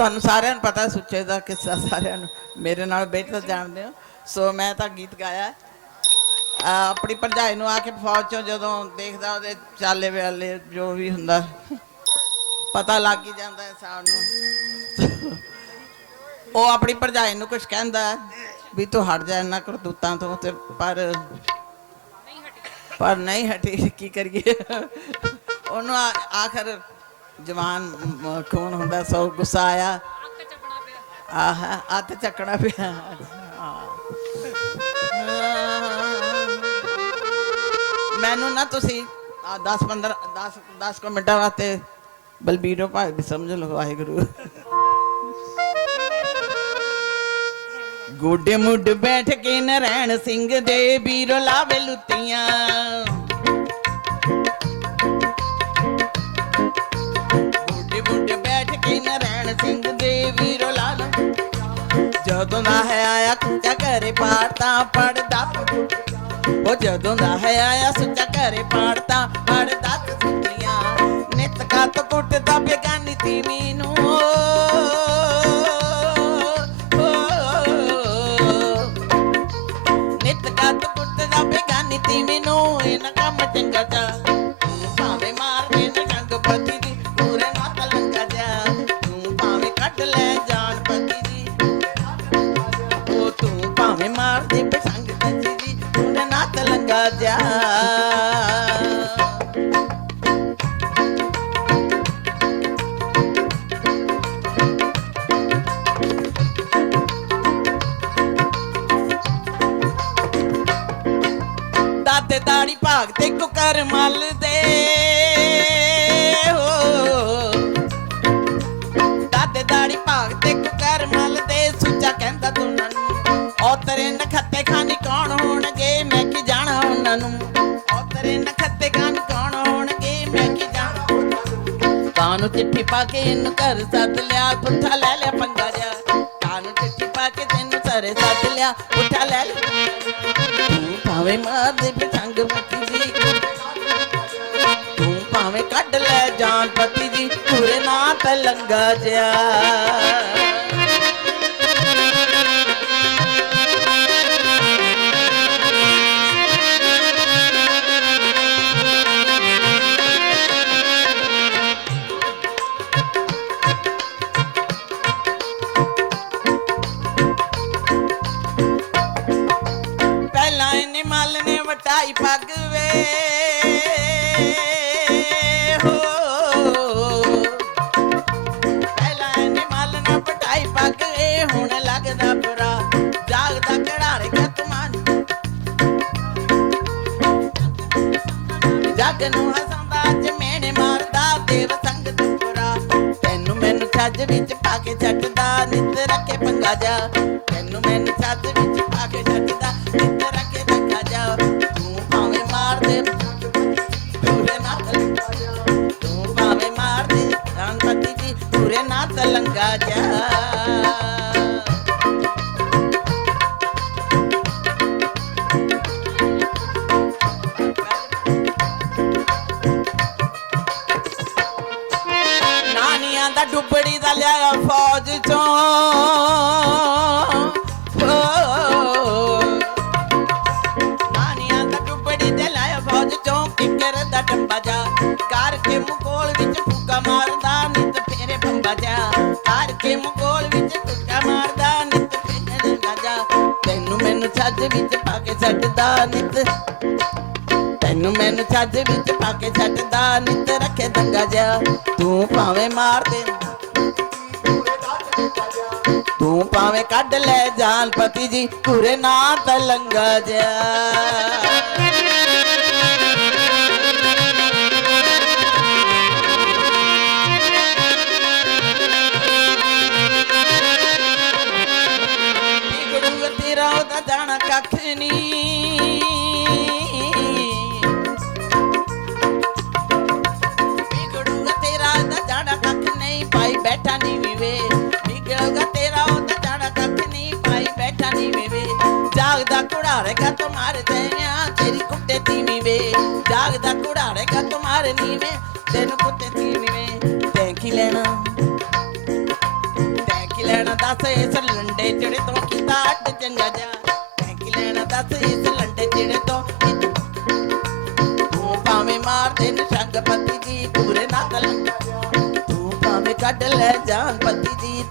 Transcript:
ਤੁਹਾਨੂੰ ਸਾਰਿਆਂ ਨੂੰ ਪਤਾ, ਸੁੱਚੇ ਦਾ ਕਿੱਸਾ ਸਾਰਿਆਂ ਨੂੰ। ਮੇਰੇ ਨਾਲ ਬਿਹਤਰ ਜਾਣਦੇ ਹੋ। ਸੋ ਮੈਂ ਤਾਂ ਗੀਤ ਗਾਇਆ। ਹੈ। ਆਪਣੀ ਭਰਜਾਈ ਨੂੰ ਆ ਕੇ ਫੌਜ ਚੋਂ ਜਦੋਂ ਦੇਖਦਾ, ਉਹਦੇ ਚਾਲੇ ਵੇਲੇ ਜੋ ਵੀ ਹੁੰਦਾ, ਪਤਾ ਲੱਗ ਹੀ ਜਾਂਦਾ ਹੈ ਸਾਰ ਉਹ ਆਪਣੀ ਭਰਜਾਈ ਨੂੰ ਕੁਝ ਕਹਿੰਦਾ ਵੀ ਤੂੰ ਹਟ ਜਾ ਇਹਨਾਂ ਕਰਤੂਤਾਂ ਤੋਂ ਤੇ ਪਰ ਪਰ ਨਹੀਂ ਹਟੀ, ਕੀ ਕਰੀਏ? ਉਹਨੂੰ ਆ- ਆਖਰ ਜਵਾਨ ਮ- ਖੂਨ ਹੁੰਦਾ? ਸੋ ਗੁੱਸਾ ਆਇਆ। ਆਹ ਹੱਥ ਚੱਕਣਾ ਪਿਆ। ਮੈਨੂੰ ਨਾ ਤੁਸੀਂ 10 15 10 10 ਕੁ ਮਿੰਟਾਂ ਵਾਸਤੇ ਬਲਬੀਰੋ ਭਾਈ ਦੀ ਸਮਝ ਲਓ, ਵਾਹਿਗੁਰੂ। ਗੋਡੇ ਮੁੱਢ ਬੈਠ ਕੇ ਨਰੈਣ ਸਿੰਘ ਦੇ ਵੀਰੋ ਲਾਵੇ ਲੁੱਤੀਆਂ ਉਹ ਜਦੋਂ ਦਾ ਹੈ ਆਇਆ ਸੁੱਚਾ ਘਰੇ ਪਾੜਤਾ ਪੜਦਾ ਸੁੱਤੀਆਂ ਨਿਤ ਕੱਤ ਕੁੱਟਦਾ ਬੇਗਾਨੀ ਤੀਵੀ ਨੂੰ ਨਿਤ ਕੱਤ ਕੁੱਟਦਾ ਬੇਗਾਨੀ ਤੀਵੀ ਨੂੰ ਇਹਨਾਂ ਕੰਮ ਚੰਗਾ ਚਾ ਤਲੰਗਾ ਜਾ। ਦਾਤੇ ਦਾੜੀ ਭਾਗ ਤੇ ਕੁਕਰ ਮਲ ਦੇ ਚਿੱਠੀ ਪਾ ਕੇ ਇਹਨੂੰ ਘਰ ਸੱਦ ਲਿਆ ਪੁੱਠਾ ਲੈ ਲਿਆ ਪੰਗਾ ਜਾ ਕਾਨੂੰ ਚਿੱਠੀ ਪਾ ਕੇ ਤੈਨੂੰ ਘਰੇ ਸੱਦ ਲਿਆ ਪੁੱਠਾ ਲੈ ਲਿਆ। ਤੂੰ ਭਾਵੇਂ ਮਾਰ ਦੇ ਪਤੰਗ ਪਤੀ ਜੀ। ਤੂੰ ਭਾਵੇਂ ਕੱਢ ਲੈ ਜਾਨ ਪਤੀ ਜੀ, ਪੂਰੇ ਨਾ ਤਲੰਗਾ ਜਿਆ। ਵਟਾਈ ਪੱਗ ਵੇ ਹੋ। ਪਹਿਲਾਂ ਇਹਨੇ ਮੱਲ ਨੇ ਵਟਾਈ ਪੱਗ ਏ ਹੁਣ ਲੱਗਦਾ ਬੁਰਾ ਜਾਗਦਾ ਕੜਾਰੇ ਕਤਮਾਨ ਜੱਗ ਨੂੰ ਹਸਾਉਂਦਾ ਜਮੇਣੇ ਮਾਰਦਾ, ਦੇਵ ਸੰਗਤ ਬੁਰਾ ਤੈਨੂੰ ਮੈਨੂੰ ਛੱਜ ਵਿੱਚ ਪਾ ਕੇ ਛੱਡਦਾ ਨਿੱਤ ਰੱਖੇ ਪੰਗਾ ਜਾ। ਤੈਨੂੰ ਮੈਨੂੰ ਛੱਜ ਵਿੱਚ ਨਾਨੀਆਂ ਡੁੱਬੜੀ ਦਾ ਲਿਆ ਫੌਜ ਚੋਂ। ਹੋ। ਦਾ ਡੁੱਬੜੀ ਦੇ ਲਾਇਆ ਫੌਜ ਚੋਂ। ਕਿੱਕਰ ਦਾ ਡੱਬਾ ਜਾ ਕਰਕੇ ਮੁਕੋਲ ਵਿੱਚ ਫੁੱਕਾ ਮਾਰਦਾ, ਨਿਤ ਫੇਰੇ ਬੰਬਾ ਜਾ। ਕਰਕੇ ਮੁਕੋਲ ਵਿੱਚ ਫੁੱਕਾ ਮਾਰਦਾ, ਨਿਤ ਫੇਰੇ ਜਾ। ਤੈਨੂੰ ਮੈਨੂੰ ਛੱਜ ਵਿੱਚ ਪਾ ਕੇ ਛੱਡਦਾ, ਨਿਤ ਤੈਨੂੰ ਮੈਨੂੰ ਛੱਜ ਵਿੱਚ ਪਾ ਕੇ ਛੱਡਦਾ ਨਿੱਤ ਰੱਖੇ ਦੰਗਾ ਜਾ ਤੂੰ ਭਾਵੇਂ ਮਾਰ ਦੇ, ਤੂੰ ਭਾਵੇਂ ਕੱਢ ਲੈ ਜਾਨ ਪਤੀ ਜੀ, ਪੂਰੇ ਨਾ ਤਲੰਗਾ ਜਾ ਬਿਗੜੂ ਤੇਰਾ ਉਹਦਾ ਜਾਣਾ ਕੱਖ ਨਹੀਂ ਬੈਠਾ ਨਹੀਂ ਵੀਵੇ। ਬਿਗੜੂਗਾ ਤੇਰਾ ਉਹਦਾ ਜਾਣਾ ਕੱਖ ਨਹੀਂ ਭਾਈ ਬੈਠਾ ਨਹੀਂ ਵੀਵੇ। ਜਾਗਦਾ ਕੁੜਾਰੇ ਤੁਮਾਰੇ ਤੈਆਂ ਤੇਰੀ ਕੁੱਤੇ ਤੀਵੀਂ ਵੇ ਜਾਗਦਾ ਕੁੜਾਰੇ ਤੁਮਾਰੇ ਨੀਵੇਂ, ਤੈਨੂੰ ਕੁੱਤੇ ਤੀਵੀਂ ਵੇ ਤੈਂ ਕੀ ਲੈਣਾ। ਲੈਣਾ, ਦੱਸ ਇਸ ਲੰਡੇ ਜਿਹੜੇ ਤੋਂ ਕੀਤਾ ਅੱਡ ਚੰਗਾ ਜਾ। ਮੈਂ ਲੈਣਾ, ਦੱਸ ਇਸ ਲੰਡੇ ਜਿਹੜੇ ਤੋਂ ਤੂੰ ਭਾਵੇਂ ਮਾਰ ਦੇ ਨਿਸ਼ੰਗ ਪਤੀ ਜੀ ਤੂਰੇ ਨਾਲ ਤਲੰਗਾ ਜਾ। ਤੂੰ ਭਾਵੇਂ ਕੱਢ ਲੈ ਜਾਨ ਪਤੀ ਦੀ